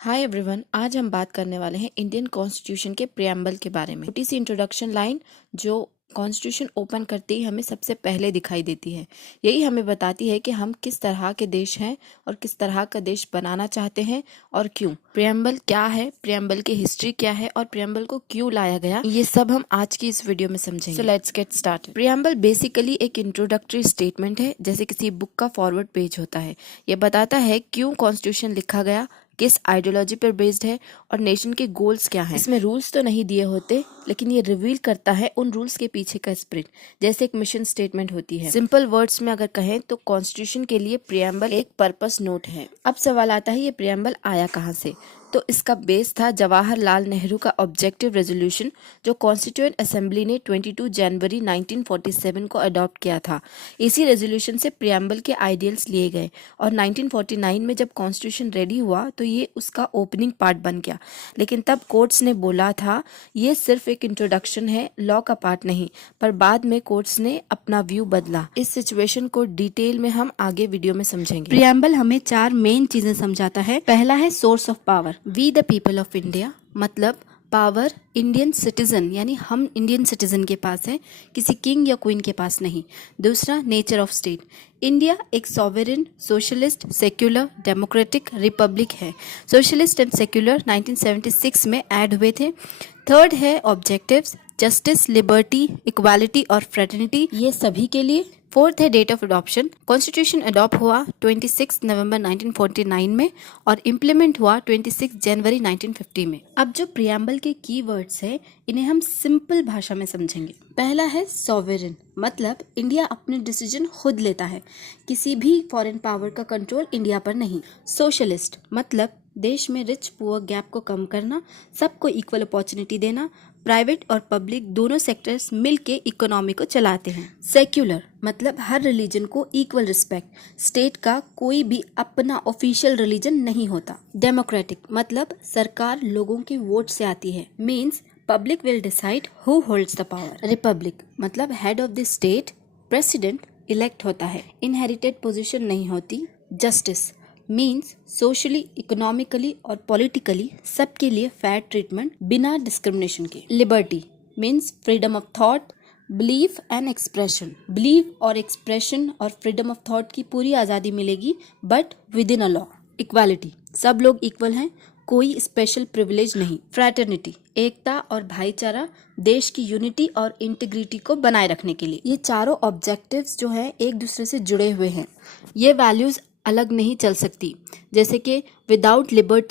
Hi everyone, आज हम बात करने वाले हैं इंडियन कॉन्स्टिट्यूशन के प्रियम्बल के बारे में। छोटी सी इंट्रोडक्शन लाइन जो कॉन्स्टिट्यूशन ओपन करते ही हमें सबसे पहले दिखाई देती है। यही हमें बताती है कि हम किस तरह के देश हैं और किस तरह का देश बनाना चाहते हैं और क्यों। प्रियम्बल क्या है, प्रियम्बल की हिस्ट्री क्या है और प्रियम्बल को क्यों लाया गया, ये सब हम आज की इस वीडियो में समझेंगे। So let's get started. Preamble basically एक इंट्रोडक्टरी स्टेटमेंट है, जैसे किसी बुक का फॉरवर्ड पेज होता है। ये बताता है क्यों कॉन्स्टिट्यूशन लिखा गया, किस आइडियोलॉजी पर बेस्ड है और नेशन के गोल्स क्या हैं। इसमें रूल्स तो नहीं दिए होते, लेकिन ये रिवील करता है उन रूल्स के पीछे का स्पिरिट, जैसे एक मिशन स्टेटमेंट होती है। सिंपल वर्ड्स में अगर कहें तो कॉन्स्टिट्यूशन के लिए प्रियम्बल एक पर्पस नोट है। अब सवाल आता है, ये प्रियम्बल आया कहाँ से? तो इसका बेस था जवाहरलाल नेहरू का ऑब्जेक्टिव रेजोल्यूशन, जो कॉन्स्टिट्यूएंट असेंबली ने 22 जनवरी 1947 को अडॉप्ट किया था। इसी रेजोल्यूशन से प्रियम्बल के आइडियल्स लिए गए और 1949 में जब कॉन्स्टिट्यूशन रेडी हुआ तो ये उसका ओपनिंग पार्ट बन गया। लेकिन तब कोर्ट्स ने बोला था ये सिर्फ एक इंट्रोडक्शन है, लॉ का पार्ट नहीं। पर बाद में कोर्ट्स ने अपना व्यू बदला। इस सिचुएशन को डिटेल में हम आगे वीडियो में समझेंगे। प्रियम्बल हमें 4 मेन चीजें समझाता है। पहला है source of power, we the people of India, मतलब पावर इंडियन सिटीजन यानी हम इंडियन सिटीजन के पास है, किसी किंग या क्वीन के पास नहीं। दूसरा, नेचर ऑफ स्टेट, इंडिया एक sovereign, socialist, secular, democratic republic है। सोशलिस्ट एंड सेक्युलर 1976 में ऐड हुए थे। थर्ड है ऑब्जेक्टिव्स, जस्टिस, लिबर्टी, इक्वालिटी और फ्रेटर्निटी, ये सभी के लिए। फोर्थ है date of adoption, constitution adopt हुआ 26 नवंबर 1949 में और इम्प्लीमेंट हुआ 26 जनवरी 1950 में। अब जो प्रियम्बल के की वर्ड्स है, इन्हें हम सिंपल भाषा में समझेंगे। पहला है सॉवरेन, मतलब इंडिया अपने डिसीजन खुद लेता है, किसी भी फॉरेन पावर का कंट्रोल इंडिया पर नहीं। सोशलिस्ट, मतलब देश में रिच पुअर गैप को कम करना, सबको इक्वल अपॉर्चुनिटी देना, प्राइवेट और पब्लिक दोनों सेक्टर्स मिलके इकोनॉमी को चलाते हैं। सेक्युलर, मतलब हर रिलीजन को इक्वल रिस्पेक्ट, स्टेट का कोई भी अपना ऑफिशियल रिलीजन नहीं होता। डेमोक्रेटिक, मतलब सरकार लोगों के वोट से आती है, means public will decide who holds the power. Republic, मतलब head of the state, president elect होता है, इनहेरिटेड पोजीशन नहीं होती। जस्टिस मीन्स सोशली, इकोनॉमिकली और पॉलिटिकली सबके लिए फेयर ट्रीटमेंट बिना डिस्क्रिमिनेशन के। Liberty means freedom of thought, belief and expression, believe और एक्सप्रेशन और फ्रीडम ऑफ थॉट की पूरी आज़ादी मिलेगी, but within a law. Equality, सब लोग इक्वल हैं, कोई स्पेशल प्रिविलेज नहीं। फ्रैटर्निटी, एकता और भाईचारा, देश की यूनिटी और इंटीग्रिटी को बनाए रखने के लिए। ये चारों ऑब्जेक्टिव्स जो हैं एक दूसरे से जुड़े हुए हैं। ये वैल्यूज अलग नहीं चल सकती, जैसे कि विदाउट लिबर्टी